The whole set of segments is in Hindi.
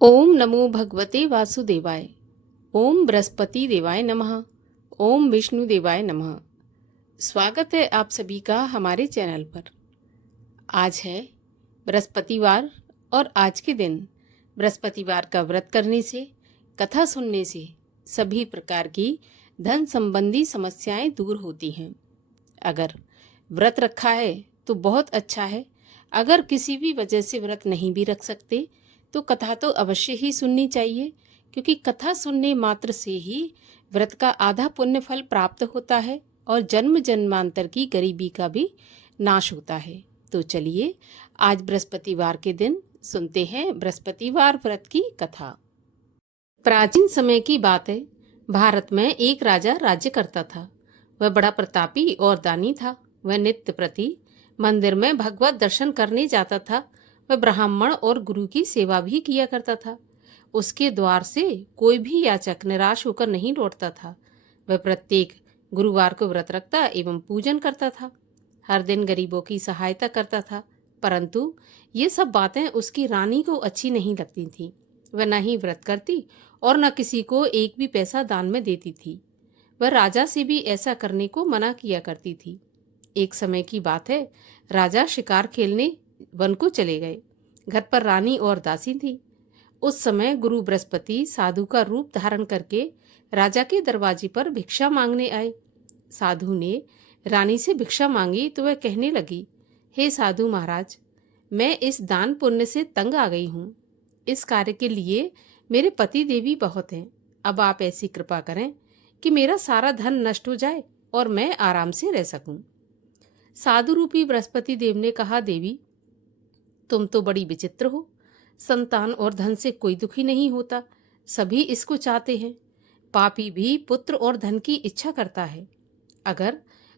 ओम नमो भगवते वासुदेवाय। ओम बृहस्पति देवाय नमः। ओम विष्णु देवाय नमः। स्वागत है आप सभी का हमारे चैनल पर। आज है बृहस्पतिवार और आज के दिन बृहस्पतिवार का व्रत करने से, कथा सुनने से सभी प्रकार की धन संबंधी समस्याएं दूर होती हैं। अगर व्रत रखा है तो बहुत अच्छा है। अगर किसी भी वजह से व्रत नहीं भी रख सकते तो कथा तो अवश्य ही सुननी चाहिए, क्योंकि कथा सुनने मात्र से ही व्रत का आधा पुण्य फल प्राप्त होता है और जन्म जन्मांतर की गरीबी का भी नाश होता है। तो चलिए आज बृहस्पतिवार के दिन सुनते हैं बृहस्पतिवार व्रत की कथा। प्राचीन समय की बात है। भारत में एक राजा राज्य करता था। वह बड़ा प्रतापी और दानी था। वह नित्य प्रति मंदिर में भगवत दर्शन करने जाता था। वह ब्राह्मण और गुरु की सेवा भी किया करता था। उसके द्वार से कोई भी याचक निराश होकर नहीं लौटता था। वह प्रत्येक गुरुवार को व्रत रखता एवं पूजन करता था। हर दिन गरीबों की सहायता करता था। परंतु ये सब बातें उसकी रानी को अच्छी नहीं लगती थीं। वह न ही व्रत करती और न किसी को एक भी पैसा दान में देती थी। वह राजा से भी ऐसा करने को मना किया करती थी। एक समय की बात है, राजा शिकार खेलने वन को चले गए। घर पर रानी और दासी थी। उस समय गुरु बृहस्पति साधु का रूप धारण करके राजा के दरवाजे पर भिक्षा मांगने आए। साधु ने रानी से भिक्षा मांगी तो वह कहने लगी, हे साधु महाराज, मैं इस दान पुण्य से तंग आ गई हूँ। इस कार्य के लिए मेरे पति देवी बहुत हैं। अब आप ऐसी कृपा करें कि मेरा सारा धन नष्ट हो जाए और मैं आराम से रह सकूं। साधु रूपी बृहस्पति देव ने कहा, देवी, तुम तो बड़ी विचित्र हो। संतान और धन से कोई दुखी नहीं होता, सभी इसको चाहते हैं। पापी भी पुत्र और धन की इच्छा करता है। अगर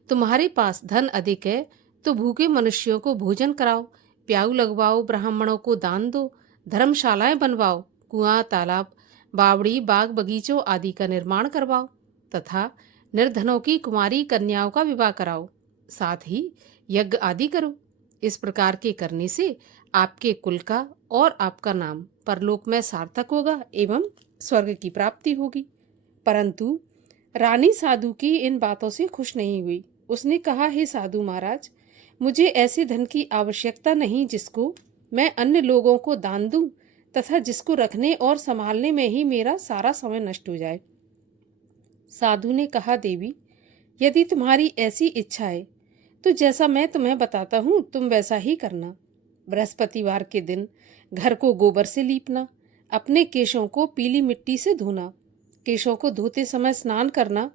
तुम्हारे पास धन अधिक है तो भूखे मनुष्यों को भोजन कराओ, प्याऊ लगवाओ, ब्राह्मणों को दान दो, धर्मशालाएं बनवाओ, कुआं, तालाब, बावड़ी, बाग बगीचों आदि का निर्माण करवाओ तथा निर्धनों की कुमारी कन्याओं का विवाह कराओ। साथ ही यज्ञ आदि करो। इस प्रकार के करने से आपके कुल का और आपका नाम परलोक में सार्थक होगा एवं स्वर्ग की प्राप्ति होगी। परंतु रानी साधु की इन बातों से खुश नहीं हुई। उसने कहा, हे साधु महाराज, मुझे ऐसे धन की आवश्यकता नहीं जिसको मैं अन्य लोगों को दान दूं तथा जिसको रखने और संभालने में ही मेरा सारा समय नष्ट हो जाए। साधु ने कहा, देवी, यदि तुम्हारी ऐसी इच्छा है तो जैसा मैं तुम्हें बताता हूँ तुम वैसा ही करना। बृहस्पतिवार के दिन घर को गोबर से लीपना, अपने केशों को पीली मिट्टी से धोना, केशों को धोते समय स्नान करना,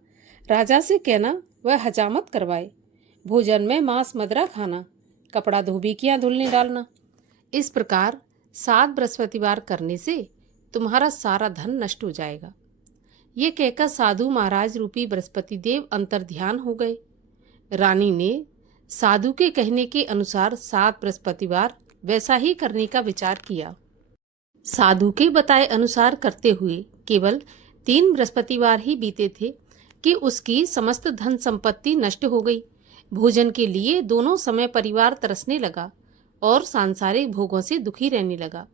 राजा से कहना वह हजामत करवाए, भोजन में मांस मदिरा खाना, कपड़ा धोबिकियां धुलने डालना। इस प्रकार 7 बृहस्पतिवार करने से तुम्हारा सारा धन नष्ट हो जाएगा। ये कहकर साधु महाराज रूपी बृहस्पति देव अंतर्ध्यान हो गए। रानी ने साधु के कहने के अनुसार 7 बृहस्पतिवार वैसा ही करने का विचार किया। साधु के बताए अनुसार करते हुए केवल 3 बृहस्पतिवार ही बीते थे कि उसकी समस्त धन संपत्ति नष्ट हो गई। भोजन के लिए दोनों समय परिवार तरसने लगा और सांसारिक भोगों से दुखी रहने लगा।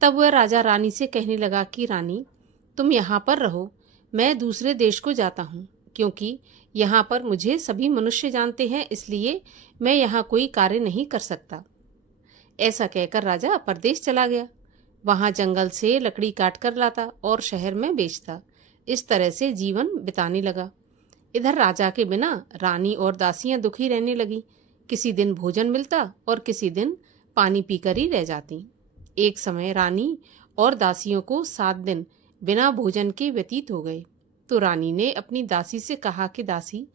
तब वह राजा रानी से कहने लगा कि रानी, तुम यहाँ पर रहो, मैं दूसरे देश को जाता हूँ, क्योंकि यहाँ पर मुझे सभी मनुष्य जानते हैं, इसलिए मैं यहाँ कोई कार्य नहीं कर सकता। ऐसा कहकर राजा परदेश चला गया। वहाँ जंगल से लकड़ी काट कर लाता और शहर में बेचता। इस तरह से जीवन बिताने लगा। इधर राजा के बिना रानी और दासियां दुखी रहने लगी। किसी दिन भोजन मिलता और किसी दिन पानी पीकर ही रह जाती। एक समय रानी और दासियों को 7 दिन बिना भोजन के व्यतीत हो गए। तो रानी ने अपनी दासी से कहा कि दासी,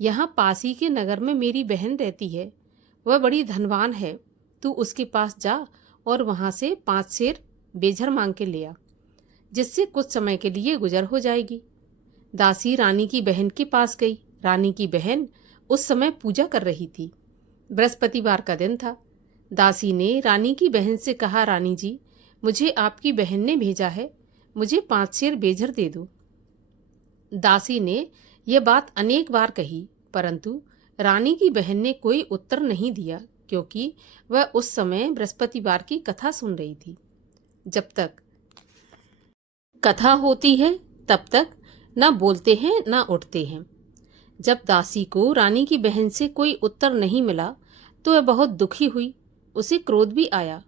यहाँ पास ही के नगर में मेरी बहन रहती है, वह बड़ी धनवान है, तू उसके पास जा और वहाँ से 5 सेर बेझर मांग के ले आ, जिससे कुछ समय के लिए गुजर हो जाएगी। दासी रानी की बहन के पास गई। रानी की बहन उस समय पूजा कर रही थी। बृहस्पतिवार का दिन था। दासी ने रानी की बहन से कहा, रानी जी, मुझे आपकी बहन ने भेजा है, मुझे 5 सेर बेझर दे दो। दासी ने यह बात अनेक बार कही, परंतु रानी की बहन ने कोई उत्तर नहीं दिया, क्योंकि वह उस समय बृहस्पतिवार की कथा सुन रही थी। जब तक कथा होती है तब तक न बोलते हैं न उठते हैं। जब दासी को रानी की बहन से कोई उत्तर नहीं मिला तो वह बहुत दुखी हुई। उसे क्रोध भी आया।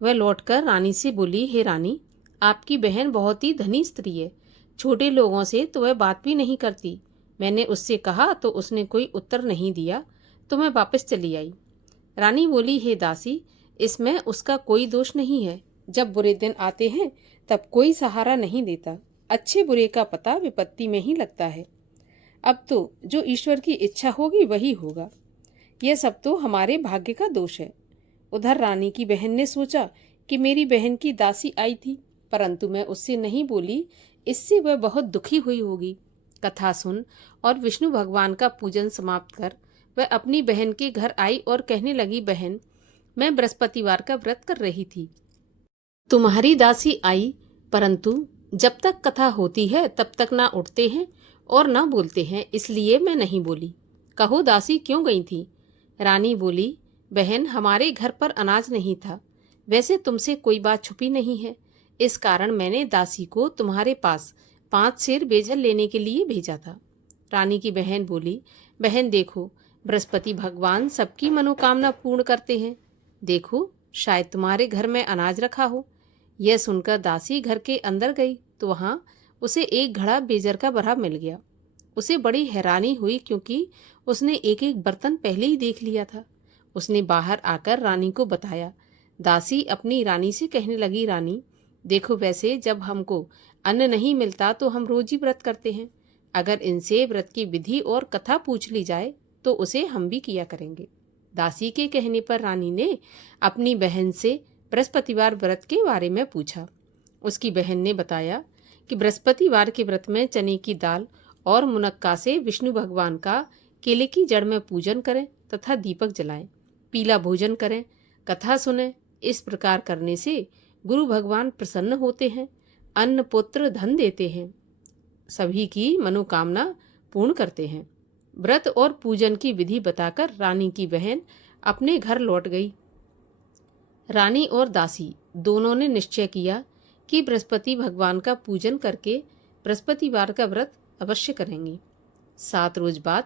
वह लौटकर रानी से बोली, हे रानी, आपकी बहन बहुत ही धनी स्त्री है। छोटे लोगों से तो वह बात भी नहीं करती। मैंने उससे कहा तो उसने कोई उत्तर नहीं दिया, तो मैं वापस चली आई। रानी बोली, हे दासी, इसमें उसका कोई दोष नहीं है। जब बुरे दिन आते हैं तब कोई सहारा नहीं देता। अच्छे बुरे का पता विपत्ति में ही लगता है। अब तो जो ईश्वर की इच्छा होगी वही होगा। यह सब तो हमारे भाग्य का दोष है। उधर रानी की बहन ने सोचा कि मेरी बहन की दासी आई थी, परंतु मैं उससे नहीं बोली, इससे वह बहुत दुखी हुई होगी। कथा सुन और विष्णु भगवान का पूजन समाप्त कर वह अपनी बहन के घर आई और कहने लगी, बहन, मैं बृहस्पतिवार का व्रत कर रही थी। तुम्हारी दासी आई, परंतु जब तक कथा होती है तब तक ना उठते हैं और ना बोलते हैं, इसलिए मैं नहीं बोली। कहो दासी क्यों गई थी? रानी बोली, बहन, हमारे घर पर अनाज नहीं था। वैसे तुमसे कोई बात छुपी नहीं है, इस कारण मैंने दासी को तुम्हारे पास 5 सेर बेजल लेने के लिए भेजा था। रानी की बहन बोली, बहन देखो, बृहस्पति भगवान सबकी मनोकामना पूर्ण करते हैं। देखो, शायद तुम्हारे घर में अनाज रखा हो। यह सुनकर दासी घर के अंदर गई तो वहाँ उसे एक घड़ा बेजर का भरा मिल गया। उसे बड़ी हैरानी हुई क्योंकि उसने एक एक बर्तन पहले ही देख लिया था। उसने बाहर आकर रानी को बताया। दासी अपनी रानी से कहने लगी, रानी देखो, वैसे जब हमको अन्न नहीं मिलता तो हम रोज ही व्रत करते हैं। अगर इनसे व्रत की विधि और कथा पूछ ली जाए तो उसे हम भी किया करेंगे। दासी के कहने पर रानी ने अपनी बहन से बृहस्पतिवार व्रत के बारे में पूछा। उसकी बहन ने बताया कि बृहस्पतिवार के व्रत में चने की दाल और मुनक्का से विष्णु भगवान का केले की जड़ में पूजन करें तथा दीपक जलाएं, पीला भोजन करें, कथा सुनें। इस प्रकार करने से गुरु भगवान प्रसन्न होते हैं, अन्न पुत्र धन देते हैं, सभी की मनोकामना पूर्ण करते हैं। व्रत और पूजन की विधि बताकर रानी की बहन अपने घर लौट गई। रानी और दासी दोनों ने निश्चय किया कि बृहस्पति भगवान का पूजन करके बृहस्पतिवार का व्रत अवश्य करेंगे। 7 रोज बाद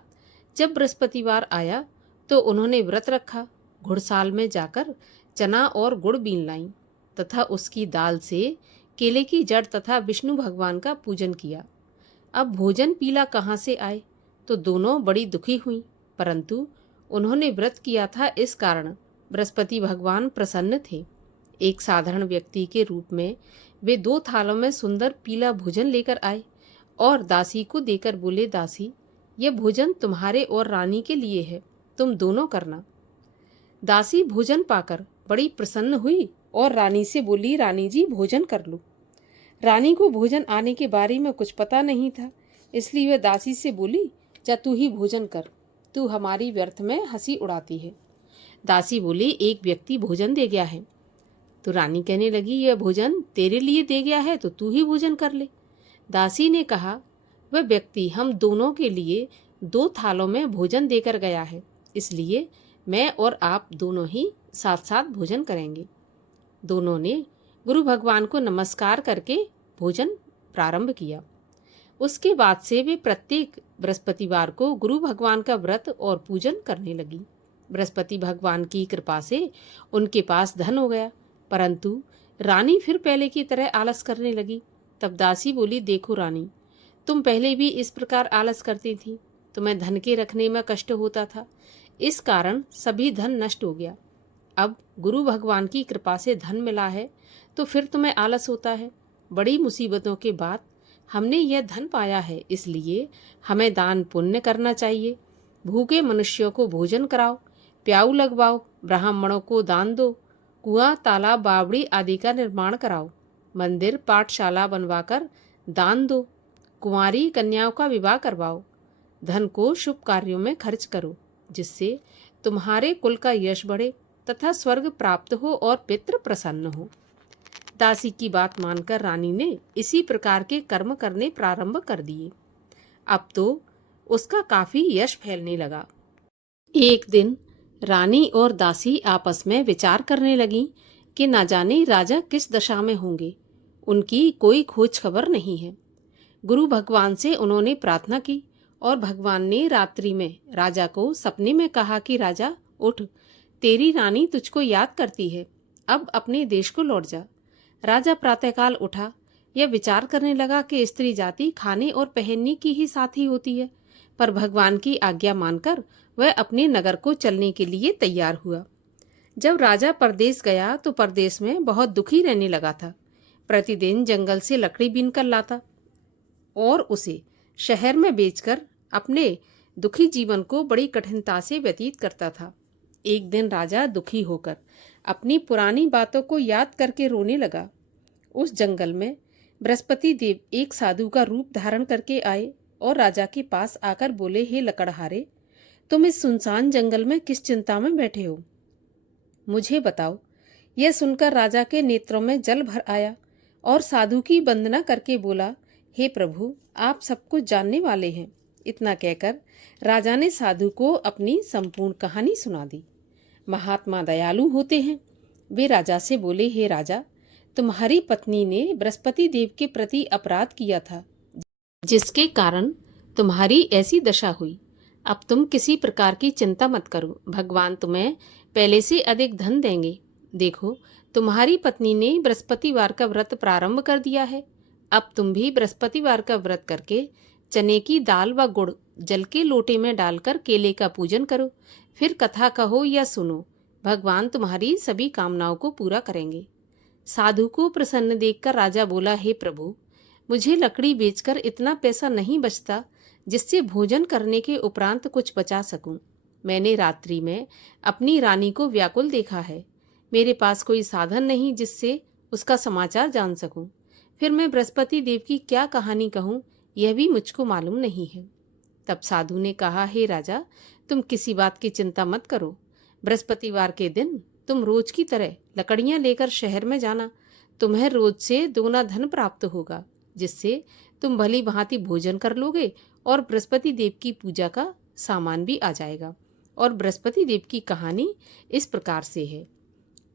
जब बृहस्पतिवार आया तो उन्होंने व्रत रखा। घुड़साल में जाकर चना और गुड़ बीन लाई तथा उसकी दाल से केले की जड़ तथा विष्णु भगवान का पूजन किया। अब भोजन पीला कहाँ से आए, तो दोनों बड़ी दुखी हुई, परंतु उन्होंने व्रत किया था, इस कारण बृहस्पति भगवान प्रसन्न थे। एक साधारण व्यक्ति के रूप में वे 2 थालों में सुंदर पीला भोजन लेकर आए और दासी को देकर बोले, दासी, यह भोजन तुम्हारे और रानी के लिए है, तुम दोनों करना। दासी भोजन पाकर बड़ी प्रसन्न हुई और रानी से बोली, रानी जी भोजन कर लो। रानी को भोजन आने के बारे में कुछ पता नहीं था, इसलिए वह दासी से बोली, जा तू ही भोजन कर, तू हमारी व्यर्थ में हंसी उड़ाती है। दासी बोली, एक व्यक्ति भोजन दे गया है। तो रानी कहने लगी, यह भोजन तेरे लिए दे गया है तो तू ही भोजन कर ले। दासी ने कहा, वह व्यक्ति हम दोनों के लिए 2 थालों में भोजन देकर गया है, इसलिए मैं और आप दोनों ही साथ साथ भोजन करेंगे। दोनों ने गुरु भगवान को नमस्कार करके भोजन प्रारंभ किया। उसके बाद से वे प्रत्येक बृहस्पतिवार को गुरु भगवान का व्रत और पूजन करने लगी। बृहस्पति भगवान की कृपा से उनके पास धन हो गया, परंतु रानी फिर पहले की तरह आलस करने लगी। तब दासी बोली, देखो रानी, तुम पहले भी इस प्रकार आलस करती थी, तुम्हें धन के रखने में कष्ट होता था, इस कारण सभी धन नष्ट हो गया। अब गुरु भगवान की कृपा से धन मिला है तो फिर तुम्हें आलस होता है। बड़ी मुसीबतों के बाद हमने यह धन पाया है, इसलिए हमें दान पुण्य करना चाहिए। भूखे मनुष्यों को भोजन कराओ, प्याऊ लगवाओ, ब्राह्मणों को दान दो, कुआं, तालाब, बावड़ी आदि का निर्माण कराओ, मंदिर, पाठशाला बनवाकर दान दो, कुंवारी कन्याओं का विवाह करवाओ। धन को शुभ कार्यों में खर्च करो, जिससे तुम्हारे कुल का यश बढ़े तथा स्वर्ग प्राप्त हो और पितृ प्रसन्न हो। दासी की बात मानकर रानी ने इसी प्रकार के कर्म करने प्रारंभ कर दिए। अब तो उसका काफी यश फैलने लगा। एक दिन रानी और दासी आपस में विचार करने लगी कि न जाने राजा किस दशा में होंगे। उनकी कोई खोज खबर नहीं है। गुरु भगवान से उन्होंने प्रार्थना की और भगवान ने रात्रि में राजा को सपने में कहा कि राजा उठ, तेरी रानी तुझको याद करती है, अब अपने देश को लौट जा। राजा प्रातःकाल उठा। यह विचार करने लगा कि स्त्री जाति खाने और पहनने की ही साथी होती है, पर भगवान की आज्ञा मानकर वह अपने नगर को चलने के लिए तैयार हुआ। जब राजा परदेश गया तो परदेश में बहुत दुखी रहने लगा था। प्रतिदिन जंगल से लकड़ी बीन कर लाता और उसे शहर में बेचकर अपने दुखी जीवन को बड़ी कठिनता से व्यतीत करता था। एक दिन राजा दुखी होकर अपनी पुरानी बातों को याद करके रोने लगा। उस जंगल में बृहस्पति देव एक साधु का रूप धारण करके आए और राजा के पास आकर बोले, हे लकड़हारे, तुम इस सुनसान जंगल में किस चिंता में बैठे हो, मुझे बताओ। यह सुनकर राजा के नेत्रों में जल भर आया और साधु की वंदना करके बोला, हे प्रभु, आप सब कुछ जानने वाले हैं। इतना कहकर राजा ने साधु को अपनी संपूर्ण कहानी सुना दी। महात्मा दयालु होते हैं। वे राजा से बोले, हे राजा, तुम्हारी पत्नी ने बृहस्पति देव के प्रति अपराध किया था, जिसके कारण तुम्हारी ऐसी दशा हुई। अब तुम किसी प्रकार की चिंता मत करो, भगवान तुम्हें पहले से अधिक धन देंगे। देखो, तुम्हारी पत्नी ने बृहस्पतिवार का व्रत प्रारंभ कर दिया है। अब तुम भी बृहस्पतिवार का व्रत करके चने की दाल व गुड़ जल के लोटे में डालकर केले का पूजन करो, फिर कथा कहो या सुनो, भगवान तुम्हारी सभी कामनाओं को पूरा करेंगे। साधु को प्रसन्न देखकर राजा बोला, हे प्रभु, मुझे लकड़ी बेचकर इतना पैसा नहीं बचता जिससे भोजन करने के उपरांत कुछ बचा सकूं। मैंने रात्रि में अपनी रानी को व्याकुल देखा है। मेरे पास कोई साधन नहीं जिससे उसका समाचार जान सकूं। फिर मैं बृहस्पति देव की क्या कहानी कहूं, यह भी मुझको मालूम नहीं है। तब साधु ने कहा, हे राजा, तुम किसी बात की चिंता मत करो। बृहस्पतिवार के दिन तुम रोज की तरह लकड़ियां लेकर शहर में जाना। तुम्हें रोज से दोगुना धन प्राप्त होगा, जिससे तुम भली भांति भोजन कर लोगे और बृहस्पति देव की पूजा का सामान भी आ जाएगा। और बृहस्पति देव की कहानी इस प्रकार से है।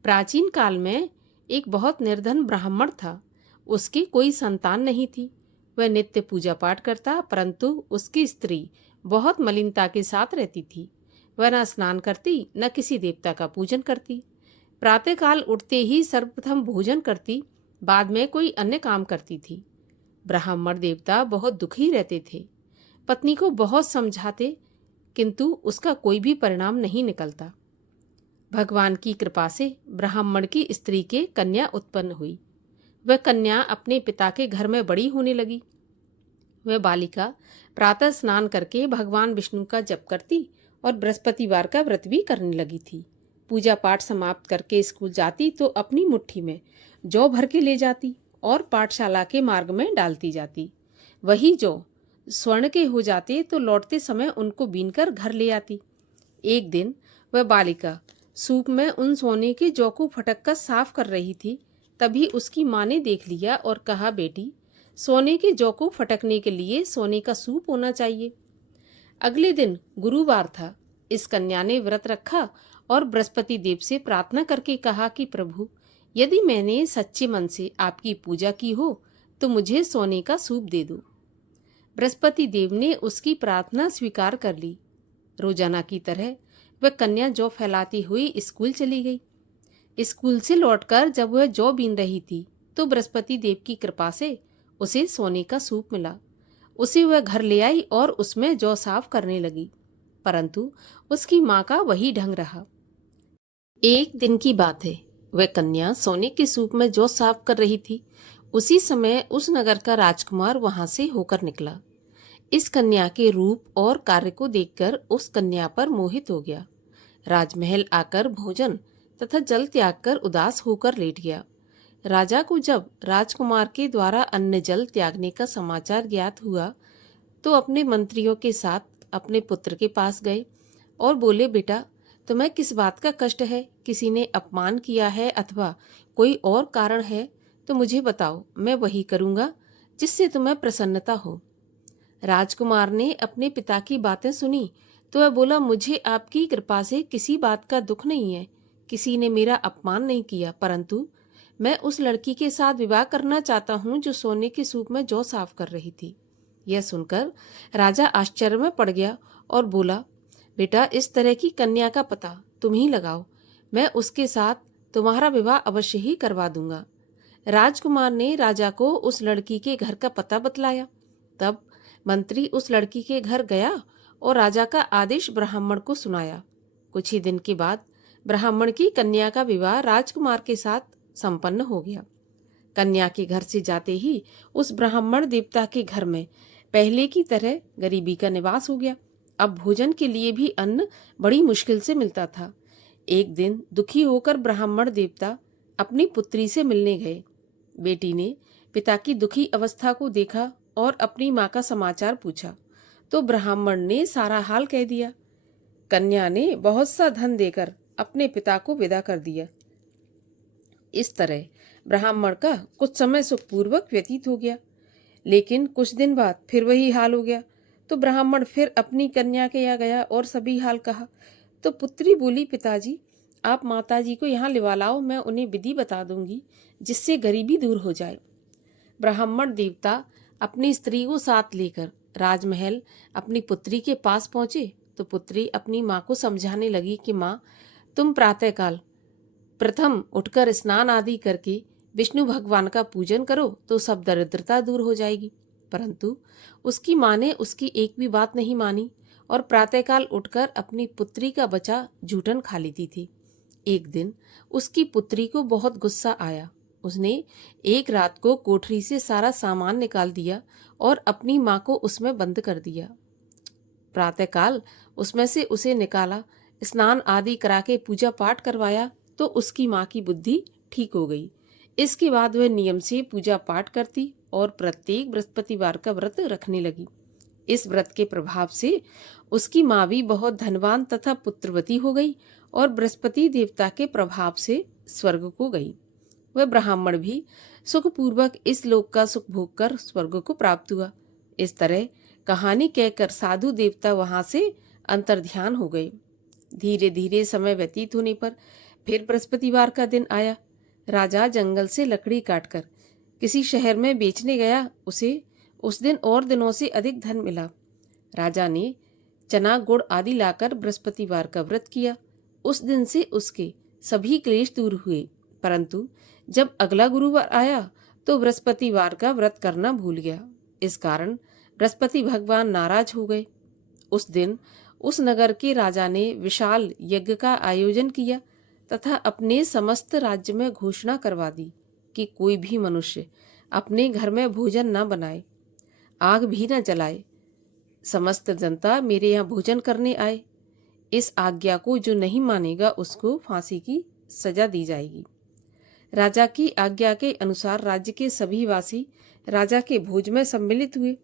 प्राचीन काल में एक बहुत निर्धन ब्राह्मण था। उसकी कोई संतान नहीं थी। वह नित्य पूजा पाठ करता, परंतु उसकी स्त्री बहुत मलिनता के साथ रहती थी। वह न स्नान करती, न किसी देवता का पूजन करती। प्रातःकाल उठते ही सर्वप्रथम भोजन करती, बाद में कोई अन्य काम करती थी। ब्राह्मण देवता बहुत दुखी रहते थे। पत्नी को बहुत समझाते, किंतु उसका कोई भी परिणाम नहीं निकलता। भगवान की कृपा से ब्राह्मण की स्त्री के कन्या उत्पन्न हुई। वह कन्या अपने पिता के घर में बड़ी होने लगी। वह बालिका प्रातः स्नान करके भगवान विष्णु का जप करती और बृहस्पतिवार का व्रत भी करने लगी थी। पूजा पाठ समाप्त करके स्कूल जाती तो अपनी मुट्ठी में जौ भर के ले जाती और पाठशाला के मार्ग में डालती जाती। वही जौ स्वर्ण के हो जाते तो लौटते समय उनको बीनकर घर ले आती। एक दिन वह बालिका सूप में उन सोने के जौ को फटक कर साफ कर रही थी। तभी उसकी माँ ने देख लिया और कहा, बेटी, सोने के जौ को फटकने के लिए सोने का सूप होना चाहिए। अगले दिन गुरुवार था। इस कन्या ने व्रत रखा और बृहस्पति देव से प्रार्थना करके कहा कि प्रभु, यदि मैंने सच्चे मन से आपकी पूजा की हो तो मुझे सोने का सूप दे दो। बृहस्पति देव ने उसकी प्रार्थना स्वीकार कर ली। रोजाना की तरह वह कन्या जौ फैलाती हुई स्कूल चली गई। स्कूल से लौटकर जब वह जौ बीन रही थी तो बृहस्पति देव की कृपा से उसे सोने का सूप मिला। उसे वह घर ले आई और उसमें जौ साफ करने लगी, परंतु उसकी माँ का वही ढंग रहा। एक दिन की बात है, वह कन्या सोने के सूप में जौ साफ कर रही थी। उसी समय उस नगर का राजकुमार वहां से होकर निकला। इस कन्या के रूप और कार्य को देखकर उस कन्या पर मोहित हो गया। राजमहल आकर भोजन तथा जल त्याग कर उदास होकर लेट गया। राजा को जब राजकुमार के द्वारा अन्न जल त्यागने का समाचार ज्ञात हुआ तो अपने मंत्रियों के साथ अपने पुत्र के पास गए और बोले, बेटा, तुम्हें किस बात का कष्ट है? किसी ने अपमान किया है अथवा कोई और कारण है तो मुझे बताओ, मैं वही करूँगा जिससे तुम्हें प्रसन्नता हो। राजकुमार ने अपने पिता की बातें सुनी तो वह बोला, मुझे आपकी कृपा से किसी बात का दुख नहीं है। किसी ने मेरा अपमान नहीं किया, परंतु मैं उस लड़की के साथ विवाह करना चाहता हूँ जो सोने के सूप में जौ साफ कर रही थी। यह सुनकर राजा आश्चर्य में पड़ गया और बोला, बेटा, इस तरह की कन्या का पता तुम ही लगाओ, मैं उसके साथ तुम्हारा विवाह अवश्य ही करवा दूंगा। राजकुमार ने राजा को उस लड़की के घर का पता बतलाया। तब मंत्री उस लड़की के घर गया और राजा का आदेश ब्राह्मण को सुनाया। कुछ ही दिन के बाद ब्राह्मण की कन्या का विवाह राजकुमार के साथ संपन्न हो गया। कन्या के घर से जाते ही उस ब्राह्मण देवता के घर में पहले की तरह गरीबी का निवास हो गया। अब भोजन के लिए भी अन्न बड़ी मुश्किल से मिलता था। एक दिन दुखी होकर ब्राह्मण देवता अपनी पुत्री से मिलने गए। बेटी ने पिता की दुखी अवस्था को देखा और अपनी माँ का समाचार पूछा तो ब्राह्मण ने सारा हाल कह दिया। कन्या ने बहुत सा धन देकर अपने पिता को विदा कर दिया। इस तरह ब्राह्मण का कुछ समय सुखपूर्वक व्यतीत हो गया, लेकिन कुछ दिन बाद फिर वही हाल हो गया। तो ब्राह्मण फिर अपनी कन्या के यहाँ गया और सभी हाल कहा। तो पुत्री बोली, पिताजी, आप माताजी को यहाँ लिवा लाओ, मैं उन्हें विधि बता दूंगी जिससे गरीबी दूर हो जाए। ब्राह्मण देवता अपनी स्त्री को साथ लेकर राजमहल अपनी पुत्री के पास पहुंचे तो पुत्री अपनी माँ को समझाने लगी कि माँ, तुम प्रातःकाल प्रथम उठकर स्नान आदि करके विष्णु भगवान का पूजन करो तो सब दरिद्रता दूर हो जाएगी। परंतु उसकी माँ ने उसकी एक भी बात नहीं मानी और प्रातःकाल उठकर अपनी पुत्री का बचा जूठन खा लेती थी। एक दिन उसकी पुत्री को बहुत गुस्सा आया। उसने एक रात को कोठरी से सारा सामान निकाल दिया और अपनी माँ को उसमें बंद कर दिया। प्रातःकाल उसमें से उसे निकाला, स्नान आदि करा के पूजा पाठ करवाया तो उसकी माँ की बुद्धि ठीक हो गई। इसके बाद वह नियम से पूजा पाठ करती और प्रत्येक बृहस्पतिवार का व्रत रखने लगी। इस व्रत के प्रभाव से उसकी माँ भी बहुत धनवान तथा पुत्रवती हो गई और बृहस्पति देवता के प्रभाव से स्वर्ग को गई। वह ब्राह्मण भी सुखपूर्वक इस लोक का सुख भोग कर स्वर्ग को प्राप्त हुआ। इस तरह कहानी कहकर साधु देवता वहां से अंतर्ध्यान हो गए। धीरे धीरे समय व्यतीत होने पर फिर बृहस्पतिवार का दिन आया। राजा जंगल से लकड़ी काटकर किसी शहर में बेचने गया। उसे उस दिन और दिनों से अधिक धन मिला। राजा ने चना गुड़ आदि लाकर बृहस्पतिवार का व्रत किया। उस दिन से उसके सभी क्लेश दूर हुए। परंतु जब अगला गुरुवार आया तो बृहस्पतिवार का व्रत करना भूल गया। इस कारण बृहस्पति भगवान नाराज हो गए। उस दिन उस नगर के राजा ने विशाल यज्ञ का आयोजन किया तथा अपने समस्त राज्य में घोषणा करवा दी कि कोई भी मनुष्य अपने घर में भोजन न बनाए, आग भी न जलाए। समस्त जनता मेरे यहाँ भोजन करने आए। इस आज्ञा को जो नहीं मानेगा उसको फांसी की सजा दी जाएगी। राजा की आज्ञा के अनुसार राज्य के सभी वासी राजा के भोज में सम्मिलित हुए,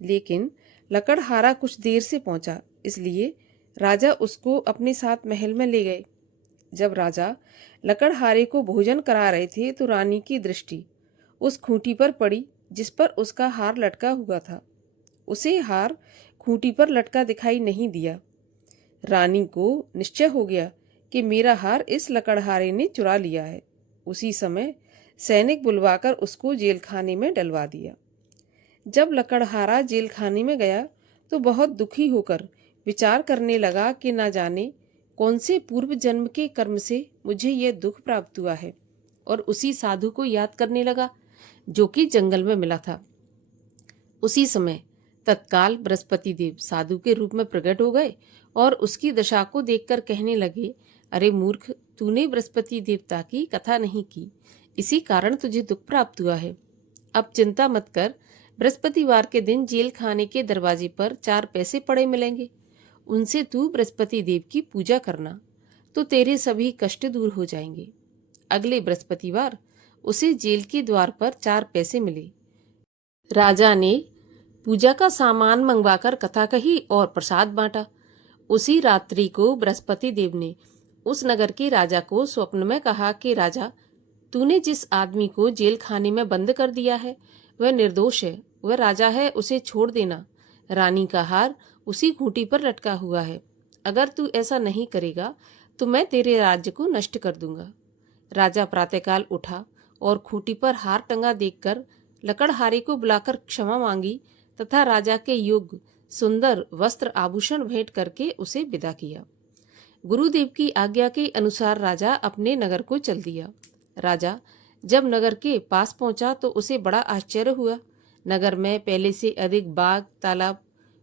लेकिन लकड़हारा कुछ देर से पहुंचा, इसलिए राजा उसको अपने साथ महल में ले गए। जब राजा लकड़हारे को भोजन करा रहे थे तो रानी की दृष्टि उस खूंटी पर पड़ी जिस पर उसका हार लटका हुआ था। उसे हार खूंटी पर लटका दिखाई नहीं दिया। रानी को निश्चय हो गया कि मेरा हार इस लकड़हारे ने चुरा लिया है। उसी समय सैनिक बुलवाकर उसको जेलखाने में डलवा दिया। जब लकड़हारा जेलखाने में गया तो बहुत दुखी होकर विचार करने लगा कि न जाने कौन से पूर्व जन्म के कर्म से मुझे यह दुख प्राप्त हुआ है, और उसी साधु को याद करने लगा जो कि जंगल में मिला था। उसी समय तत्काल बृहस्पति देव साधु के रूप में प्रकट हो गए और उसकी दशा को देखकर कहने लगे, अरे मूर्ख, तूने बृहस्पति देवता की कथा नहीं की, इसी कारण तुझे दुख प्राप्त हुआ है। अब चिंता मत कर, बृहस्पतिवार के दिन जेल खाने के दरवाजे पर 4 पैसे पड़े मिलेंगे, उनसे तू बृहस्पति देव की पूजा करना तो तेरे सभी कष्ट दूर हो जाएंगे। अगले बृहस्पतिवार उसे जेल के द्वार पर 4 पैसे मिले। राजा ने पूजा का सामान मंगवाकर कथा कही और प्रसाद बांटा। उसी रात्रि को बृहस्पति देव ने उस नगर के राजा को स्वप्न में कहा कि राजा, तूने जिस आदमी को जेल खाने में बंद कर दिया है वह निर्दोष है, वह राजा है, उसे छोड़ देना। रानी का हार उसी खूंटी पर लटका हुआ है। अगर तू ऐसा नहीं करेगा तो मैं तेरे राज्य को नष्ट कर दूंगा। राजा प्रातःकाल उठा और खूंटी पर हार टंगा देखकर लकड़हारे को बुलाकर क्षमा मांगी तथा राजा के योग्य सुंदर वस्त्र आभूषण भेंट करके उसे विदा किया। गुरुदेव की आज्ञा के अनुसार राजा अपने नगर को चल दिया। राजा जब नगर के पास पहुंचा तो उसे बड़ा आश्चर्य हुआ। नगर में पहले से अधिक बाग, तालाब,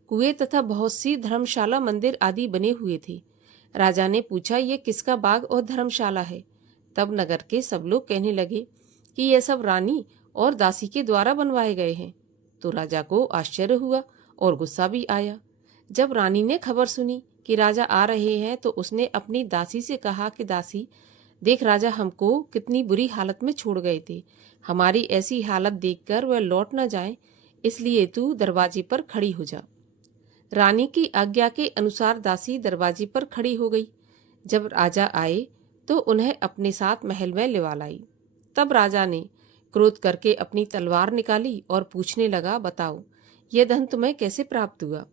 कुएं तथा बहुत सी धर्मशाला, मंदिर आदि बने हुए थे। राजा ने पूछा, ये किसका बाग और धर्मशाला है? तब नगर के सब लोग कहने लगे कि यह सब रानी और दासी के द्वारा बनवाए गए हैं। तो राजा को आश्चर्य हुआ और गुस्सा भी आया। जब रानी ने खबर सुनी कि राजा आ रहे हैं तो उसने अपनी दासी से कहा कि दासी, देख, राजा हमको कितनी बुरी हालत में छोड़ गए थे। हमारी ऐसी हालत देखकर वह लौट न जाए, इसलिए तू दरवाजे पर खड़ी हो जा। रानी की आज्ञा के अनुसार दासी दरवाजे पर खड़ी हो गई। जब राजा आए तो उन्हें अपने साथ महल में लिवा लाई। तब राजा ने क्रोध करके अपनी तलवार निकाली और पूछने लगा, बताओ, यह धन तुम्हें कैसे प्राप्त हुआ?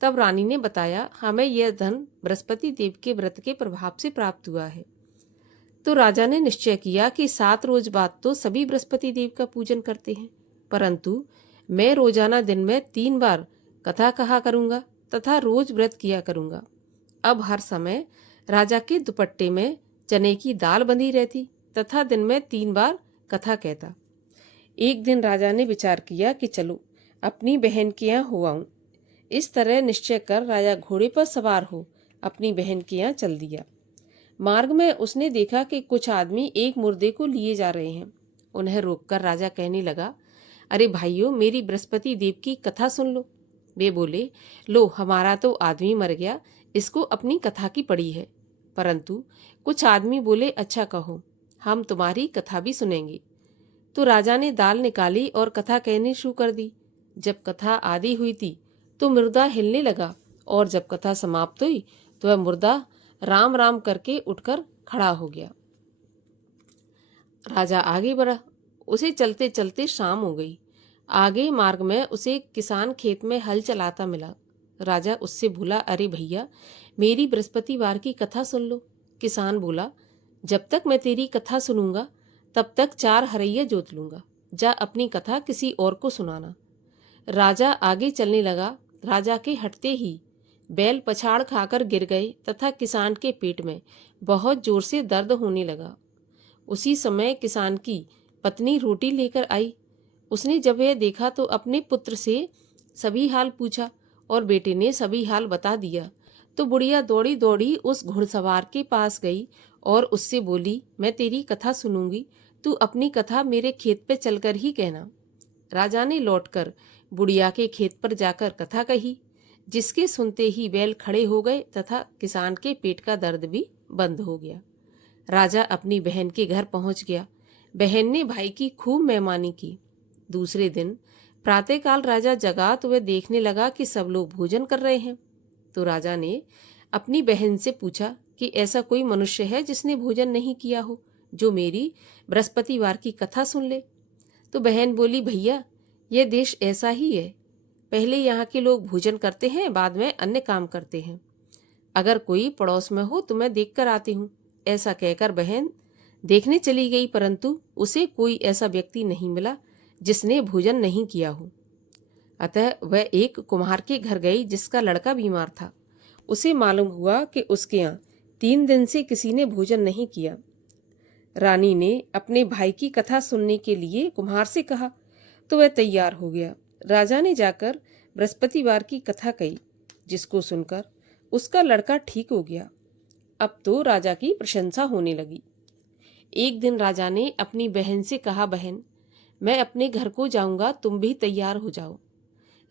तब रानी ने बताया, हमें यह धन बृहस्पति देव के व्रत के प्रभाव से प्राप्त हुआ है। तो राजा ने निश्चय किया कि 7 रोज बाद तो सभी बृहस्पति देव का पूजन करते हैं, परंतु मैं रोजाना दिन में 3 बार कथा कहा करूंगा तथा रोज व्रत किया करूंगा। अब हर समय राजा के दुपट्टे में चने की दाल बंधी रहती तथा दिन में 3 बार कथा कहता। एक दिन राजा ने विचार किया कि चलो अपनी बहन के यहाँ हो आऊं। इस तरह निश्चय कर राजा घोड़े पर सवार हो अपनी बहन के यहाँ चल दिया। मार्ग में उसने देखा कि कुछ आदमी एक मुर्दे को लिए जा रहे हैं। उन्हें रोककर राजा कहने लगा, अरे भाइयों, मेरी बृहस्पति देव की कथा सुन लो। वे बोले, लो, हमारा तो आदमी मर गया, इसको अपनी कथा की पड़ी है। परंतु कुछ आदमी बोले, अच्छा कहो, हम तुम्हारी कथा भी सुनेंगे। तो राजा ने दाल निकाली और कथा कहनी शुरू कर दी। जब कथा आदि हुई थी तो मुर्दा हिलने लगा और जब कथा समाप्त हुई तो वह मुर्दा राम राम करके उठकर खड़ा हो गया। राजा आगे बढ़ा। उसे चलते चलते शाम हो गई। आगे मार्ग में उसे किसान खेत में हल चलाता मिला। राजा उससे बोला, अरे भैया, मेरी बृहस्पतिवार की कथा सुन लो। किसान बोला, जब तक मैं तेरी कथा सुनूंगा तब तक 4 हरैया जोत लूंगा। जा अपनी कथा किसी और को सुनाना। राजा आगे चलने लगा। राजा के हटते ही बैल पछाड़ खाकर गिर गए तथा किसान के पेट में बहुत जोर से दर्द होने लगा। उसी समय किसान की पत्नी रोटी लेकर आई। उसने जब यह देखा तो अपने पुत्र से सभी हाल पूछा और बेटे ने सभी हाल बता दिया। तो बुढ़िया दौड़ी दौड़ी उस घुड़सवार के पास गई और उससे बोली, मैं तेरी कथा सुनूंगी, तू अपनी कथा मेरे खेत पे चलकर ही कहना। राजा ने लौटकर बुढ़िया के खेत पर जाकर कथा कही, जिसके सुनते ही बैल खड़े हो गए तथा किसान के पेट का दर्द भी बंद हो गया। राजा अपनी बहन के घर पहुंच गया। बहन ने भाई की खूब मेहमानी की। दूसरे दिन प्रातःकाल राजा जगा तो वह देखने लगा कि सब लोग भोजन कर रहे हैं। तो राजा ने अपनी बहन से पूछा कि ऐसा कोई मनुष्य है जिसने भोजन नहीं किया हो, जो मेरी बृहस्पतिवार की कथा सुन ले। तो बहन बोली, भैया, यह देश ऐसा ही है। पहले यहाँ के लोग भोजन करते हैं, बाद में अन्य काम करते हैं। अगर कोई पड़ोस में हो तो मैं देख कर आती हूँ। ऐसा कहकर बहन देखने चली गई, परंतु उसे कोई ऐसा व्यक्ति नहीं मिला जिसने भोजन नहीं किया हो। अतः वह एक कुम्हार के घर गई जिसका लड़का बीमार था। उसे मालूम हुआ कि उसके यहाँ 3 दिन से किसी ने भोजन नहीं किया। रानी ने अपने भाई की कथा सुनने के लिए कुम्हार से कहा तो वह तैयार हो गया। राजा ने जाकर बृहस्पतिवार की कथा कही, जिसको सुनकर उसका लड़का ठीक हो गया। अब तो राजा की प्रशंसा होने लगी। एक दिन राजा ने अपनी बहन से कहा, बहन, मैं अपने घर को जाऊंगा, तुम भी तैयार हो जाओ।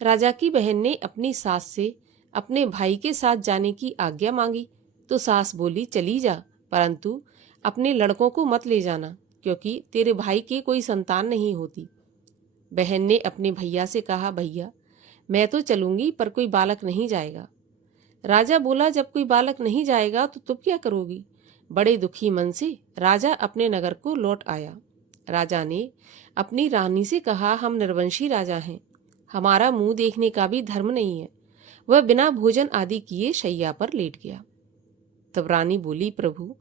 राजा की बहन ने अपनी सास से अपने भाई के साथ जाने की आज्ञा मांगी तो सास बोली, चली जा, परंतु अपने लड़कों को मत ले जाना, क्योंकि तेरे भाई के कोई संतान नहीं होती। बहन ने अपने भैया से कहा, भैया, मैं तो चलूंगी पर कोई बालक नहीं जाएगा। राजा बोला, जब कोई बालक नहीं जाएगा तो तुम क्या करोगी? बड़े दुखी मन से राजा अपने नगर को लौट आया। राजा ने अपनी रानी से कहा, हम निर्वंशी राजा हैं, हमारा मुंह देखने का भी धर्म नहीं है। वह बिना भोजन आदि किए शैया पर लेट गया। तब रानी बोली, प्रभु,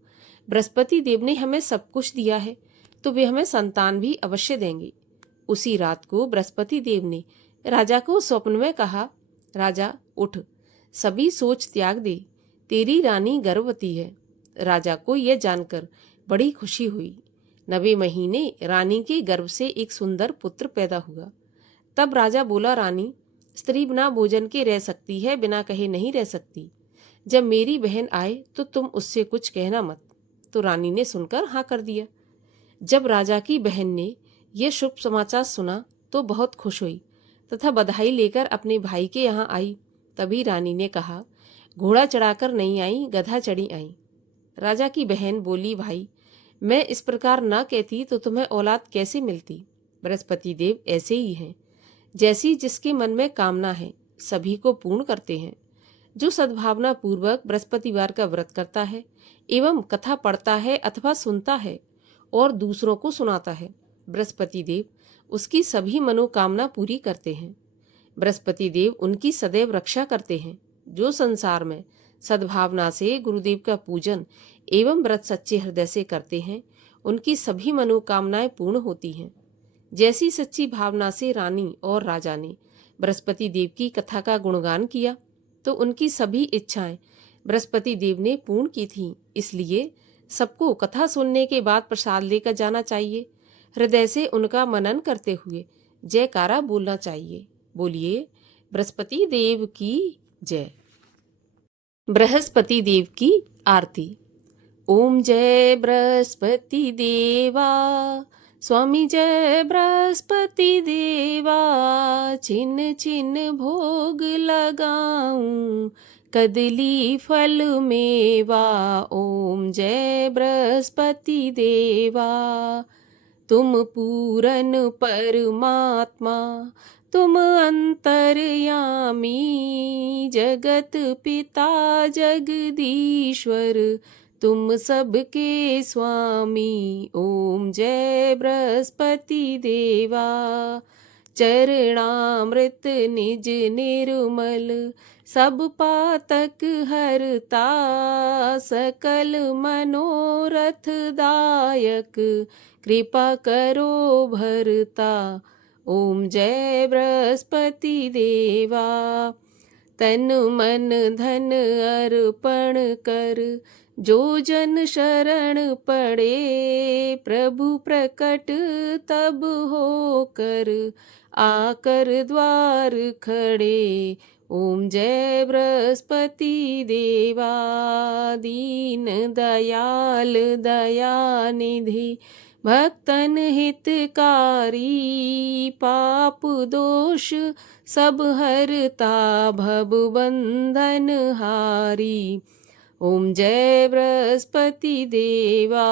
बृहस्पति देव ने हमें सब कुछ दिया है, तो वे हमें संतान भी अवश्य देंगे। उसी रात को बृहस्पति देव ने राजा को स्वप्न में कहा, राजा उठ, सभी सोच त्याग दे, तेरी रानी गर्भवती है। राजा को यह जानकर बड़ी खुशी हुई। 9वें महीने रानी के गर्भ से एक सुंदर पुत्र पैदा हुआ। तब राजा बोला, रानी, स्त्री बिना भोजन के रह सकती है, बिना कहे नहीं रह सकती। जब मेरी बहन आए तो तुम उससे कुछ कहना मत। तो रानी ने सुनकर हाँ कर दिया। जब राजा की बहन ने यह शुभ समाचार सुना तो बहुत खुश हुई तथा बधाई लेकर अपने भाई के यहाँ आई। तभी रानी ने कहा, घोड़ा चढ़ाकर नहीं आई, गधा चढ़ी आई। राजा की बहन बोली, भाई, मैं इस प्रकार न कहती तो तुम्हें औलाद कैसे मिलती। बृहस्पति देव ऐसे ही हैं, जैसी जिसके मन में कामना है सभी को पूर्ण करते हैं। जो सद्भावना पूर्वक बृहस्पतिवार का व्रत करता है एवं कथा पढ़ता है अथवा सुनता है और दूसरों को सुनाता है, बृहस्पति देव उसकी सभी मनोकामना पूरी करते हैं। बृहस्पति देव उनकी सदैव रक्षा करते हैं। जो संसार में सद्भावना से गुरुदेव का पूजन एवं व्रत सच्चे हृदय से करते हैं, उनकी सभी मनोकामनाएं पूर्ण होती हैं। जैसी सच्ची भावना से रानी और राजा ने बृहस्पति देव की कथा का गुणगान किया तो उनकी सभी इच्छाएं बृहस्पति देव ने पूर्ण की थीं। इसलिए सबको कथा सुनने के बाद प्रसाद लेकर जाना चाहिए। हृदय से उनका मनन करते हुए जयकारा बोलना चाहिए। बोलिए बृहस्पति देव की जय। बृहस्पति देव की आरती। ओम जय बृहस्पति देवा, स्वामी जय बृहस्पति देवा। छिन छिन भोग लगाऊं, कदली फल मेवा। ओम जय बृहस्पति देवा। तुम पूरन परमात्मा, तुम अंतर्यामी। जगत पिता जगदीश्वर, तुम सबके स्वामी। ओम जय बृहस्पति देवा। चरणामृत निज निर्मल, सब पातक हरता। सकल मनोरथ दायक, कृपा करो भरता। ओम जय बृहस्पति देवा। तन मन धन अर्पण कर, जो जन शरण पड़े। प्रभु प्रकट तब होकर, आकर द्वार खड़े। ओम जय बृहस्पति देवा। दीन दयाल दयानिधि, भक्तन हितकारी। पाप दोष सब हरता, भव बंधन हारी। ओम जय बृहस्पति देवा।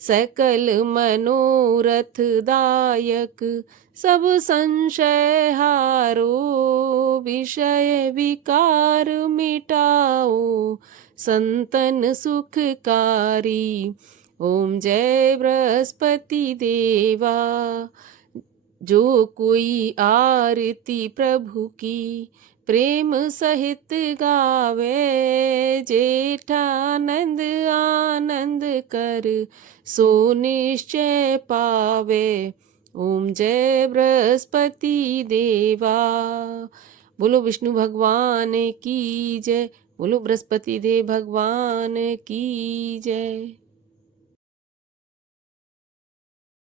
सकल मनोरथ दायक, सब संशय हारो। विषय विकार मिटाओ, संतन सुखकारी। ओम जय बृहस्पति देवा। जो कोई आरती प्रभु की, प्रेम सहित गावे। जेठानंद आनंद कर, सो निश्चय पावे। ओम जय बृहस्पति देवा। बोलो विष्णु भगवान की जय। बोलो बृहस्पति देव भगवान की जय।